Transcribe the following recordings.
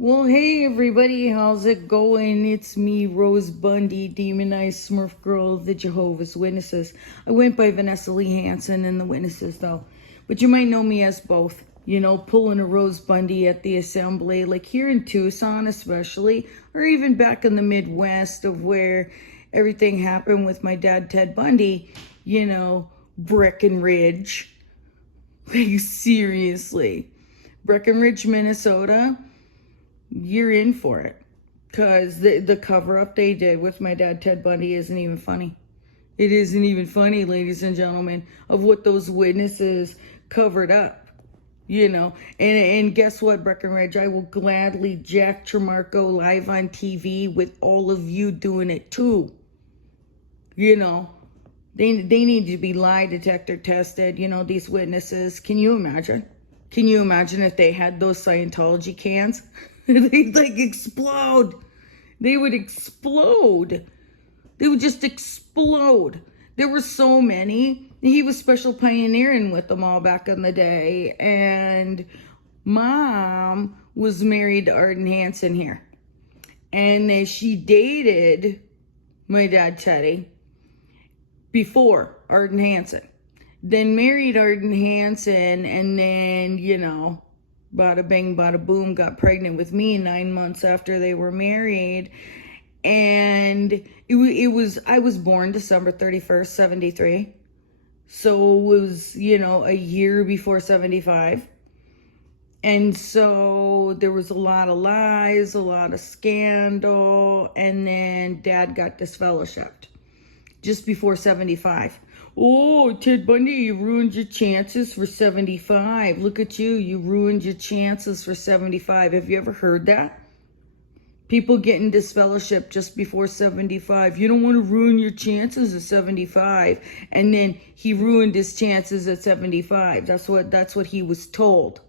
Well, hey everybody, how's it going? It's me, Rose Bundy, demonized Smurf girl of the Jehovah's Witnesses. I went by Vanessa Lee Hansen in the Witnesses though, but you might know me as both. You know, pulling a Rose Bundy at the assembly, like here in Tucson especially, or even back in the Midwest of where everything happened with my dad, Ted Bundy, you know, Breckenridge. Like seriously. Breckenridge, Minnesota, you're in for it, because the cover up they did with my dad Ted Bundy isn't even funny. It isn't even funny, ladies and gentlemen, of what those witnesses covered up. You know, and guess what, Breckenridge? I will gladly Jack Tremarco live on TV with all of you doing it too. You know, they need to be lie detector tested. You know, these witnesses. Can you imagine? Can you imagine if they had those Scientology cans? They'd like explode. They would explode. They would just explode. There were so many. He was special pioneering with them all back in the day. And Mom was married to Arden Hansen here. And then she dated my dad Teddy before Arden Hansen. Then married Arden Hansen, and then, you know, bada bing, bada boom, got pregnant with me 9 months after they were married. And it was, I was born December 31st, 73. So it was, you know, a year before 75. And so there was a lot of lies, a lot of scandal. And then Dad got disfellowshipped just before 75. Oh, Ted Bundy, you ruined your chances for 75. Look at you. You ruined your chances for 75. Have you ever heard that? People getting disfellowship just before 75. You don't want to ruin your chances at 75. And then he ruined his chances at 75. That's what he was told.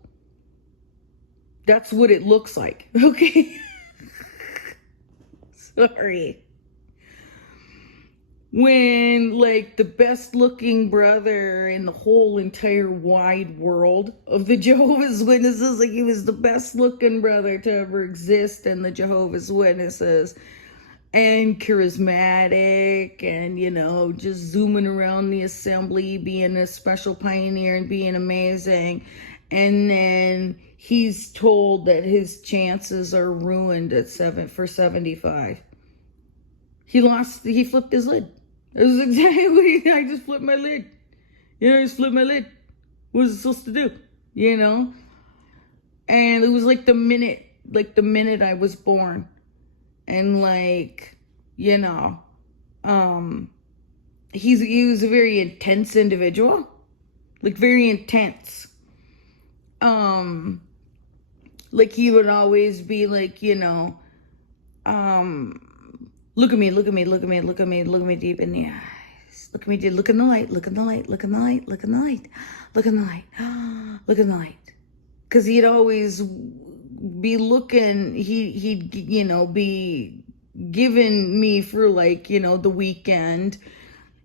That's what it looks like. Okay. Sorry. When like the best looking brother in the whole entire wide world of the Jehovah's Witnesses, like he was the best looking brother to ever exist in the Jehovah's Witnesses, and charismatic, and you know, just zooming around the assembly, being a special pioneer and being amazing. And then he's told that his chances are ruined at 75. He flipped his lid. That was exactly, I just flipped my lid. You know, I just flipped my lid. What was it supposed to do? You know? And it was like the minute I was born. And like, you know, he was a very intense individual. Like very intense. Like he would always be like, you know, look at me, look at me, look at me, look at me, look at me deep in the eyes. Look at me, deep. Look in the light, look in the light, look in the light, look in the light, look in the light, look in the light. Because he'd always be looking, he'd, you know, be giving me for like, you know, the weekend.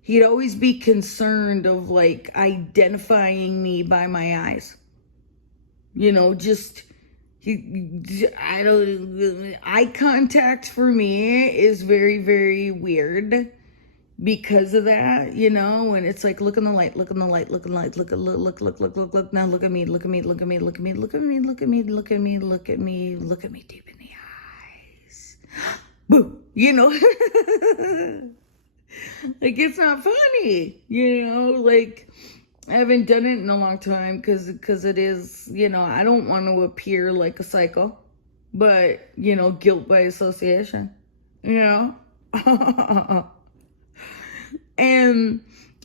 He'd always be concerned of like identifying me by my eyes. You know, just... eye contact for me is very, very weird because of that, you know, and it's like, look in the light, look in the light, look in the light, look, now look at me, look at me, look at me, look at me, look at me, look at me, look at me, look at me, look at me deep in the eyes. Boo, you know, like it's not funny, you know, like, I haven't done it in a long time because it is, you know, I don't want to appear like a psycho, but, you know, guilt by association, you know? and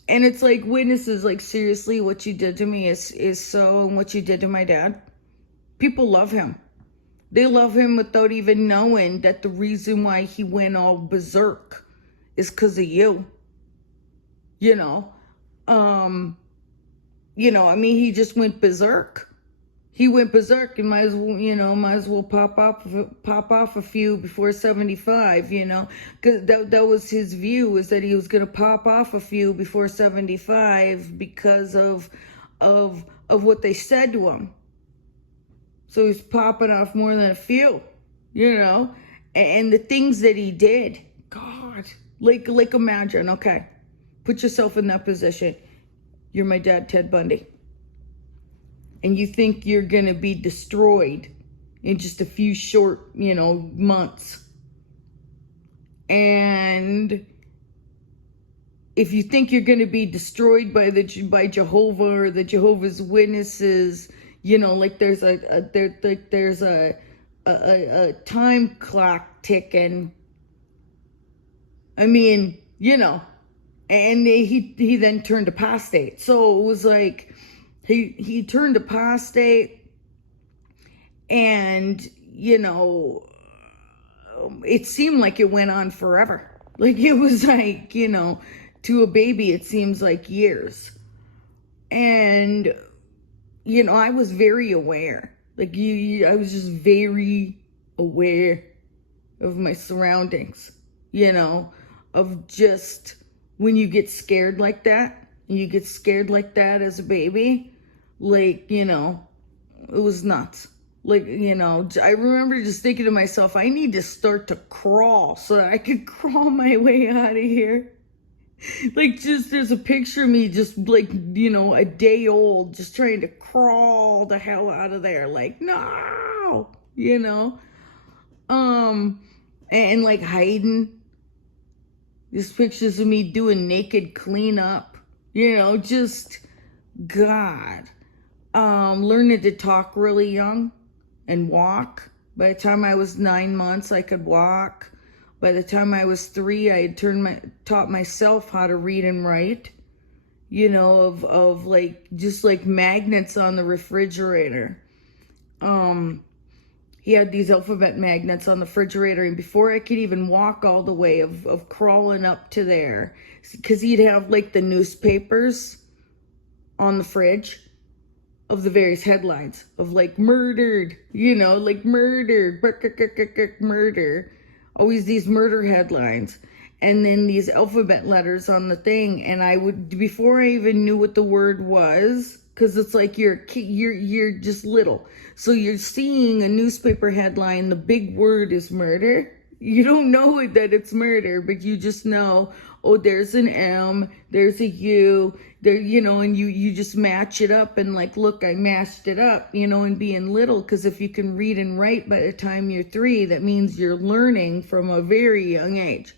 it's like, witnesses, like, seriously, what you did to me is so, and what you did to my dad. People love him. They love him without even knowing that the reason why he went all berserk is because of you, you know? You know, I mean, he just went berserk. He went berserk and might as well pop off a few before 75, you know, because that was his view, is that he was going to pop off a few before 75 because of what they said to him. So he's popping off more than a few, you know? And the things that he did, God, like imagine, okay, put yourself in that position. You're my dad, Ted Bundy. And you think you're going to be destroyed in just a few short, months. And if you think you're going to be destroyed by Jehovah or the Jehovah's Witnesses, like there's a time clock ticking. I mean, and he then turned apostate. So it was like he turned apostate, and it seemed like it went on forever. Like it was like, to a baby it seems like years. And I was very aware. Like I was just very aware of my surroundings, of just when you get scared like that, and you get scared like that as a baby, like, it was nuts. Like, I remember just thinking to myself, I need to start to crawl so that I could crawl my way out of here. Like, just there's a picture of me just like, a day old, just trying to crawl the hell out of there. Like, no, and like hiding. There's pictures of me doing naked cleanup, just God. Learning to talk really young and walk. By the time I was 9 months, I could walk. By the time I was 3, I had taught myself how to read and write, of like, just like magnets on the refrigerator. He had these alphabet magnets on the refrigerator, and before I could even walk all the way of crawling up to there, because he'd have like the newspapers on the fridge of the various headlines of like murdered, like murdered, murder, always these murder headlines, and then these alphabet letters on the thing. And I would, before I even knew what the word was, because it's like you're just little, so you're seeing a newspaper headline, the big word is murder. You don't know that it's murder, but you just know, oh, there's an M, there's a U, there, and you just match it up, and like, look, I matched it up, and being little, because if you can read and write by the time you're 3, that means you're learning from a very young age.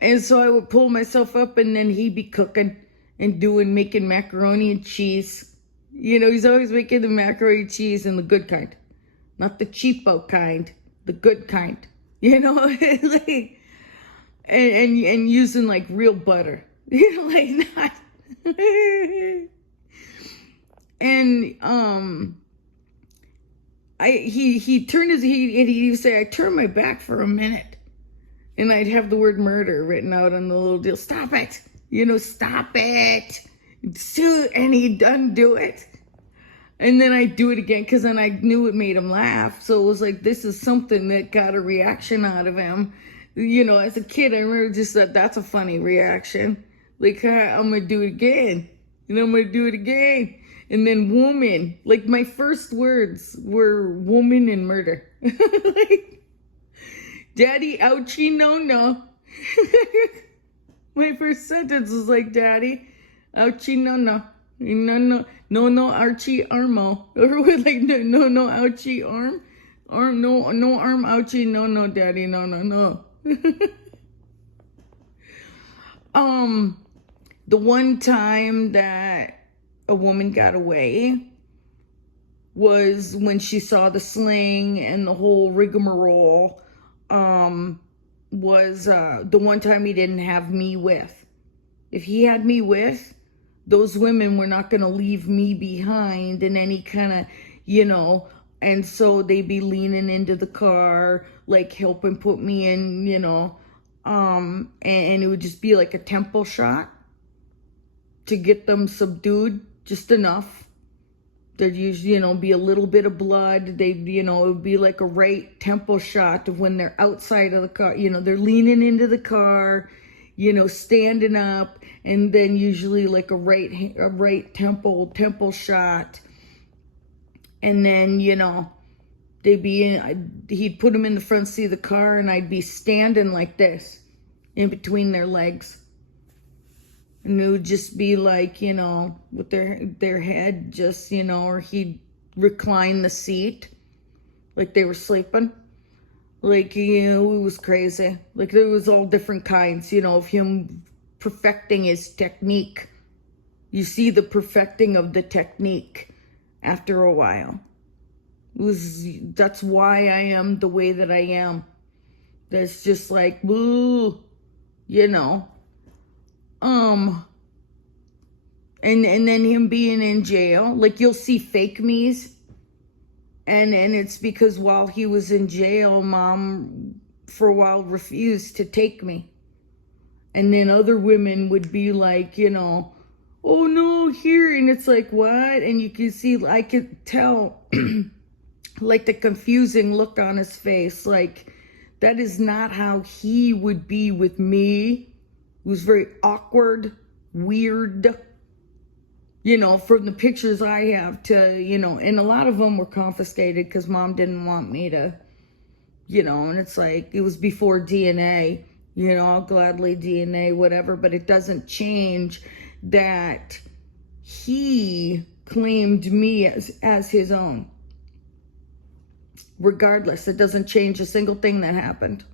And so I would pull myself up, and then he'd be cooking and making macaroni and cheese. He's always making the macaroni and cheese and the good kind, not the cheapo kind, the good kind, like, and using like real butter, like not. And he turned he'd say, I turned my back for a minute, and I'd have the word murder written out on the little deal. Stop it, stop it. And he'd undo it. And then I'd do it again, because then I knew it made him laugh. So it was like, this is something that got a reaction out of him. As a kid, I remember just that's a funny reaction. Like, I'm going to do it again. And I'm going to do it again. And then woman. Like, my first words were woman and murder. Like, Daddy, ouchie, no. My first sentence was like, Daddy, ouchie, no, Archie, armo. Or like, no, ouchie, arm, no, arm, ouchie, no, Daddy, no. The one time that a woman got away was when she saw the sling and the whole rigmarole. Was the one time he didn't have me with. If he had me with, those women were not going to leave me behind in any kind of, and so they'd be leaning into the car, like helping put me in, and it would just be like a temple shot to get them subdued, just enough. There'd usually, be a little bit of blood. They'd, it would be like a right temple shot of when they're outside of the car, they're leaning into the car, standing up, and then usually like a right temple shot. And then, he'd put them in the front seat of the car, and I'd be standing like this in between their legs. And it would just be like, with their head just, or he'd recline the seat like they were sleeping. Like, it was crazy. Like, there was all different kinds, of him perfecting his technique. You see the perfecting of the technique after a while. That's why I am the way that I am. That's just like, boo, and then him being in jail, like you'll see fake me's, and it's because while he was in jail, Mom for a while refused to take me, and then other women would be like, oh no, here, and it's like, what? And you can see, I could tell like the confusing look on his face, like that is not how he would be with me. It was very awkward, weird, from the pictures I have to, and a lot of them were confiscated because Mom didn't want me to, and it's like, it was before DNA, I'll gladly DNA, whatever, but it doesn't change that he claimed me as his own. Regardless, it doesn't change a single thing that happened.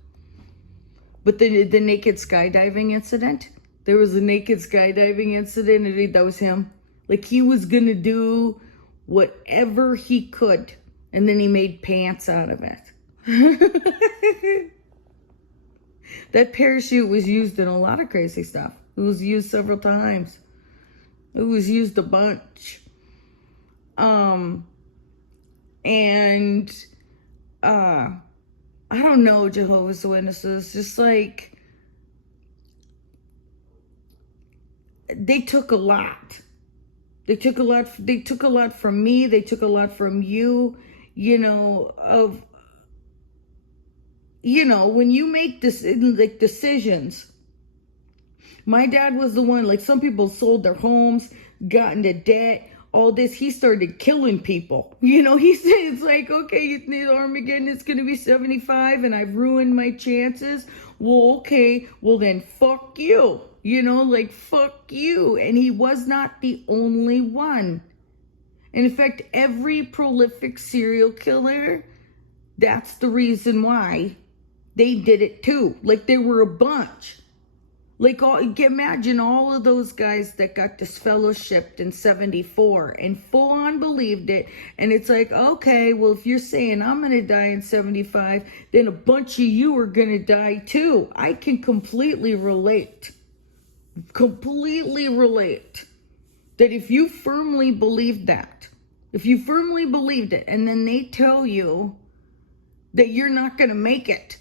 But the naked skydiving incident, there was a naked skydiving incident, and that was him. Like, he was going to do whatever he could, and then he made pants out of it. That parachute was used in a lot of crazy stuff. It was used several times. It was used a bunch. I don't know, Jehovah's Witnesses, just like, they took a lot. They took a lot from me. They took a lot from you, when you make this, like, decisions. My dad was the one, like, some people sold their homes, got into debt, all this. He started killing people. He said, it's like, okay, Armageddon, it's going to be 75 and I've ruined my chances. Well, okay, well then fuck you. Fuck you. And he was not the only one. And in fact, every prolific serial killer, that's the reason why they did it too. Like, there were a bunch. Like, imagine all of those guys that got disfellowshipped in 74 and full on believed it. And it's like, okay, well, if you're saying I'm going to die in 75, then a bunch of you are going to die too. I can completely relate. That if you firmly believed that, if you firmly believed it, and then they tell you that you're not going to make it,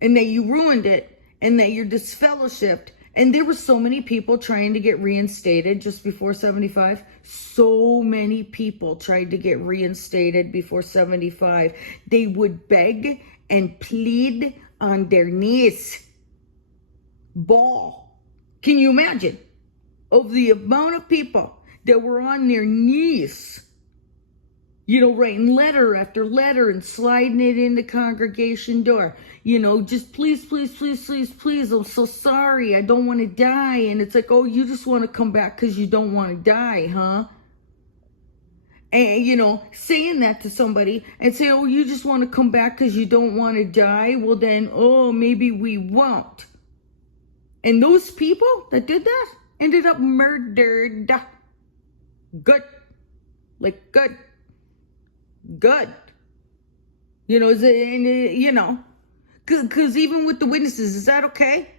and that you ruined it, and that you're disfellowshipped, and there were so many people trying to get reinstated just before 75. So many people tried to get reinstated before 75. They would beg and plead on their knees. Bawl. Can you imagine? Of the amount of people that were on their knees, writing letter after letter and sliding it in the congregation door. Just please, please, please, please, please. I'm so sorry. I don't want to die. And it's like, oh, you just want to come back because you don't want to die, huh? And, saying that to somebody and say, oh, you just want to come back because you don't want to die. Well, then, oh, maybe we won't. And those people that did that ended up murdered. Good. Like, good. Because even with the witnesses, is that okay?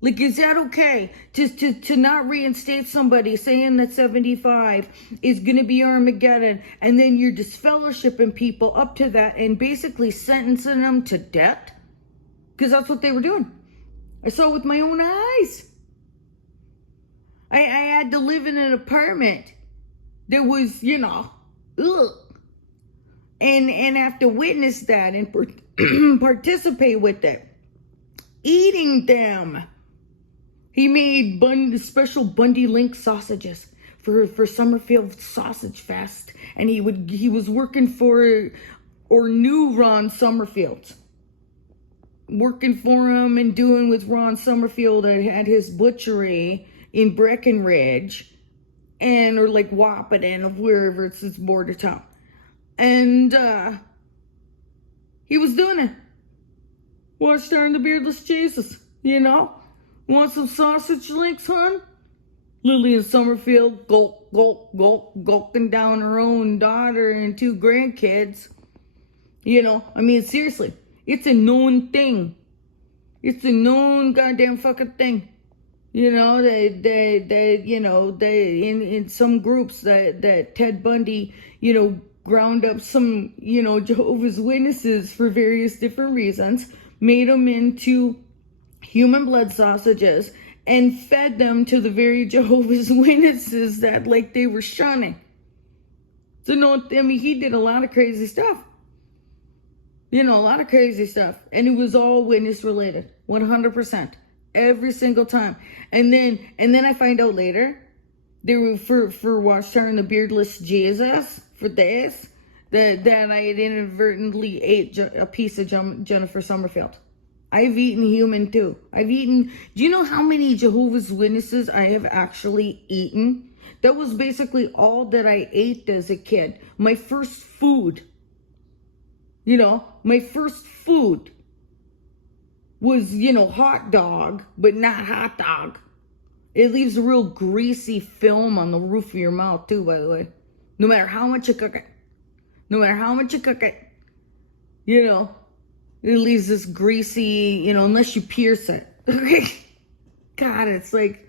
Like, is that okay to not reinstate somebody saying that 75 is going to be Armageddon, and then you're disfellowshipping people up to that and basically sentencing them to death? Because that's what they were doing. I saw it with my own eyes. I had to live in an apartment that was, ugh. And have to witness that and participate with it. Eating them. He made special Bundy link sausages for Summerfield Sausage Fest, and he was working for or knew Ron Summerfield, working for him and doing with Ron Summerfield at his butchery in Breckenridge, and or like Wahpeton, of wherever it's border town, and he was doing it. Watchtower and the Beardless Jesus, want some sausage links, hon? Lillian Summerfield gulp, gulp, gulp, gulping down her own daughter and 2 grandkids. Seriously, it's a known thing. It's a known goddamn fucking thing. They in some groups that Ted Bundy, ground up some, Jehovah's Witnesses for various different reasons, made them into human blood sausages, and fed them to the very Jehovah's Witnesses that, like, they were shunning. So, he did a lot of crazy stuff. A lot of crazy stuff. And it was all witness related. 100%. Every single time. And then I find out later, they were for Watchtower and the Beardless Jesus, for this, that I had inadvertently ate a piece of Jennifer Summerfield. I've eaten human too. Do you know how many Jehovah's Witnesses I have actually eaten? That was basically all that I ate as a kid. My first food, my first food was, hot dog, but not hot dog. It leaves a real greasy film on the roof of your mouth too, by the way. No matter how much you cook it. It leaves this greasy, unless you pierce it. God, it's like,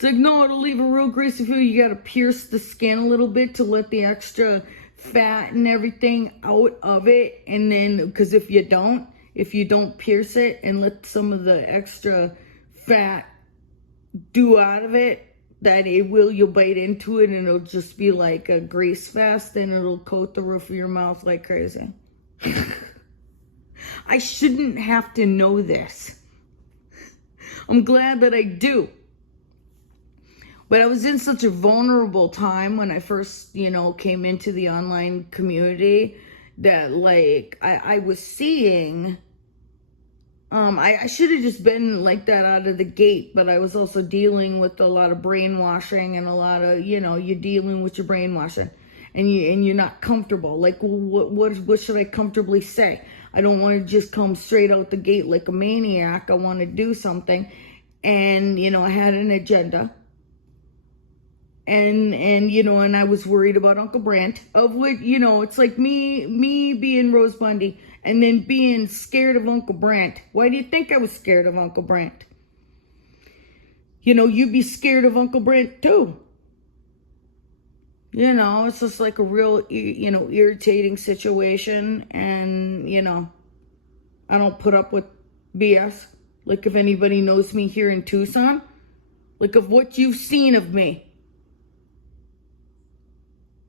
no, it'll leave a real greasy feel. You gotta pierce the skin a little bit to let the extra fat and everything out of it. And then, because if you don't pierce it and let some of the extra fat do out of it, that you'll bite into it and it'll just be like a grease fest, and it'll coat the roof of your mouth like crazy. I shouldn't have to know this. I'm glad that I do. But I was in such a vulnerable time when I first, came into the online community, that, like, I was seeing, I should have just been like that out of the gate, but I was also dealing with a lot of brainwashing and a lot of, you're dealing with your brainwashing, and you're not comfortable. Like, what should I comfortably say? I don't want to just come straight out the gate like a maniac. I want to do something. And, I had an agenda. And I was worried about Uncle Brant, of which, it's like me being Rose Bundy and then being scared of Uncle Brant. Why do you think I was scared of Uncle Brant? You'd be scared of Uncle Brant too. It's just like a real, irritating situation. And, I don't put up with BS. Like, if anybody knows me here in Tucson, like, of what you've seen of me,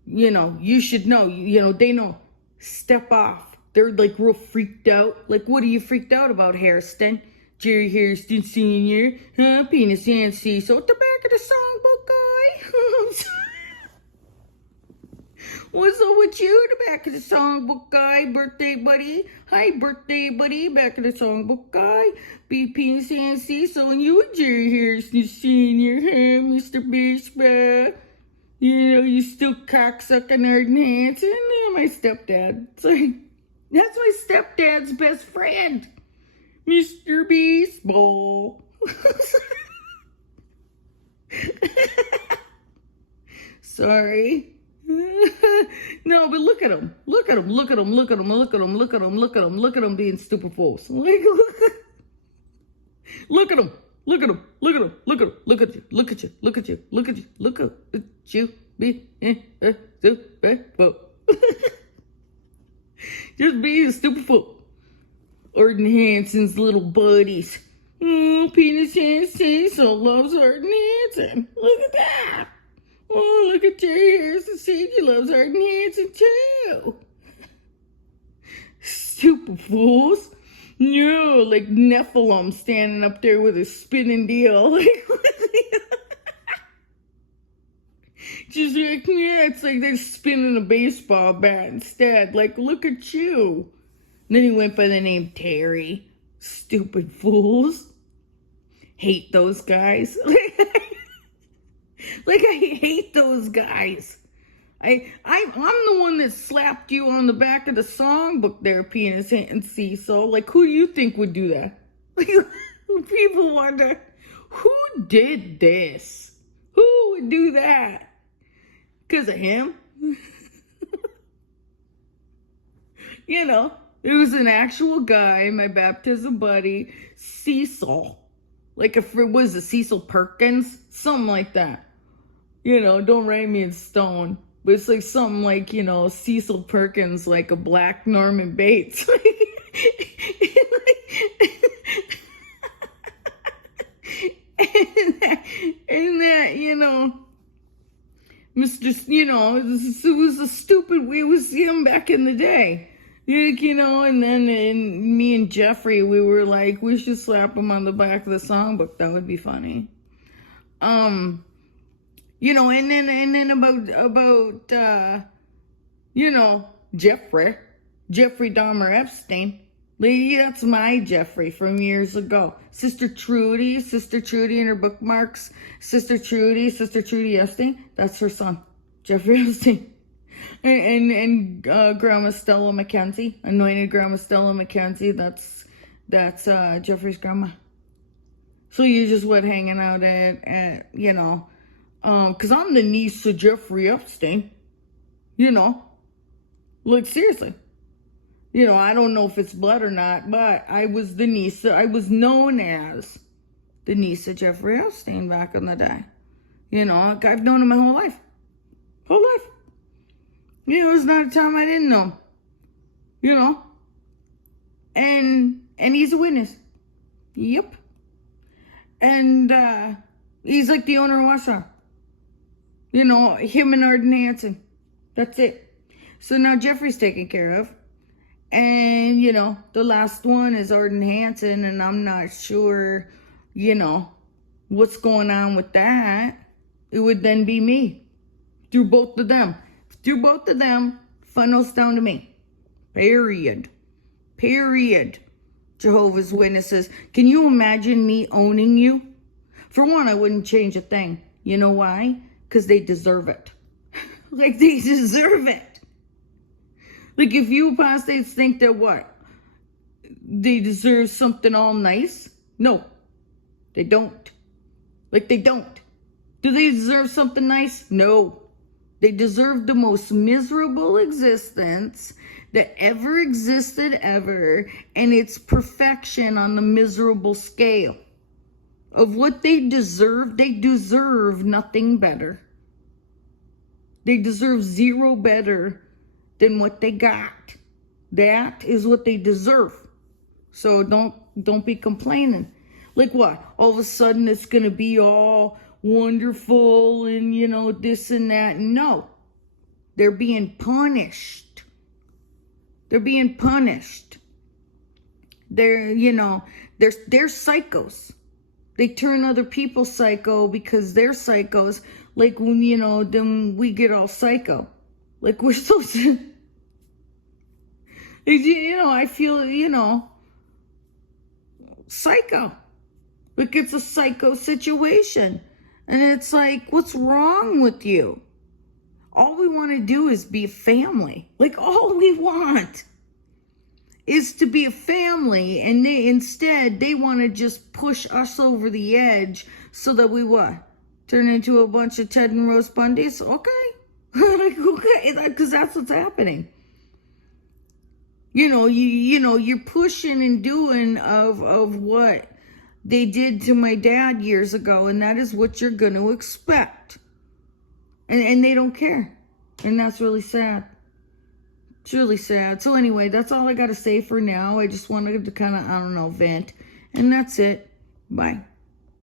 you should know, they know. Step off. They're like real freaked out. Like, what are you freaked out about, Hairston? Jerry Hairston Sr., Penis and Cecil, at the back of the songbook, guy. What's up with you, the back of the songbook guy, birthday buddy? Hi, birthday buddy, back of the songbook guy. Be Penis and Cecil, and you and Jerry Hairston Sr., Mr. Baseball. You still cocksucking Arden Hanson. My stepdad. It's like, that's my stepdad's best friend, Mr. Baseball. Sorry. No, but look at him. Look at him being stupid fools. Like, look at him. Look at you, be stupid fool. Just being a stupid fool. Arden Hanson's little buddies. Oh, Penis and Cecil loves Arden Hanson. Look at that. Oh, look at Jerry Harrison. She loves Arden Hanson too. Stupid fools. No, like Nephilim standing up there with a spinning deal. Like, just like, yeah, it's like they're spinning a baseball bat instead. Like, look at you. And then he went by the name Terry. Stupid fools. Hate those guys. Like, I hate those guys. I'm the one that slapped you on the back of the songbook there, Penis and Cecil. Like, who do you think would do that? Like, people wonder, who did this? Who would do that? Because of him? You know, it was an actual guy, my baptism buddy, Cecil. Like, if it was a Cecil Perkins, something like that. You know, don't write me in stone. But it's like something like, you know, Cecil Perkins, like a black Norman Bates. And that, you know, Mr. You know, it was a stupid way. It was him back in the day. You know, and then me and Jeffrey, we were like, we should slap him on the back of the songbook. That would be funny. You know, and then about you know, Jeffrey Dahmer Epstein. Lady, that's my Jeffrey from years ago. Sister Trudy and her bookmarks. Sister Trudy Epstein. That's her son, Jeffrey Epstein. And Grandma Stella McKenzie, anointed Grandma Stella McKenzie. That's Jeffrey's grandma. So you just went hanging out at you know, cause I'm the niece of Jeffrey Epstein. You know, like seriously. You know, I don't know if it's blood or not, but I was the niece. I was known as the niece of Jeffrey Epstein back in the day. You know, I've known him my whole life. You know, there's not a time I didn't know him. You know, and he's a witness. Yep. And he's like the owner of Wausau. You know, him and Arden Hanson. That's it. So now Jeffrey's taken care of. And, you know, the last one is Arden Hanson, and I'm not sure, you know, what's going on with that. It would then be me. Do both of them. Funnels down to me. Period. Jehovah's Witnesses. Can you imagine me owning you? For one, I wouldn't change a thing. You know why? Because they deserve it. Like, they deserve it. Like, if you apostates think that what? They deserve something all nice? No. They don't. Like, they don't. Do they deserve something nice? No. They deserve the most miserable existence that ever existed ever, and it's perfection on the miserable scale. Of what they deserve nothing better. They deserve zero better than what they got. That is what they deserve. So don't be complaining. Like what? All of a sudden it's gonna be all wonderful and, you know, this and that. No. They're being punished. They're, you know, they're psychos. They turn other people psycho because they're psychos. Like when, you know, then we get all psycho. Like we're so, you know, I feel, you know, psycho. Like it's a psycho situation. And it's like, what's wrong with you? All we want to do is be a family. Like all we want is to be a family. And instead they want to just push us over the edge so that we what? Turn into a bunch of Ted and Rose Bundys? Okay. Like, okay, because that's what's happening. You know, you're pushing and doing of what they did to my dad years ago, and that is what you're going to expect. And they don't care. And that's really sad. It's really sad. So anyway, that's all I got to say for now. I just wanted to kind of, I don't know, vent. And that's it. Bye.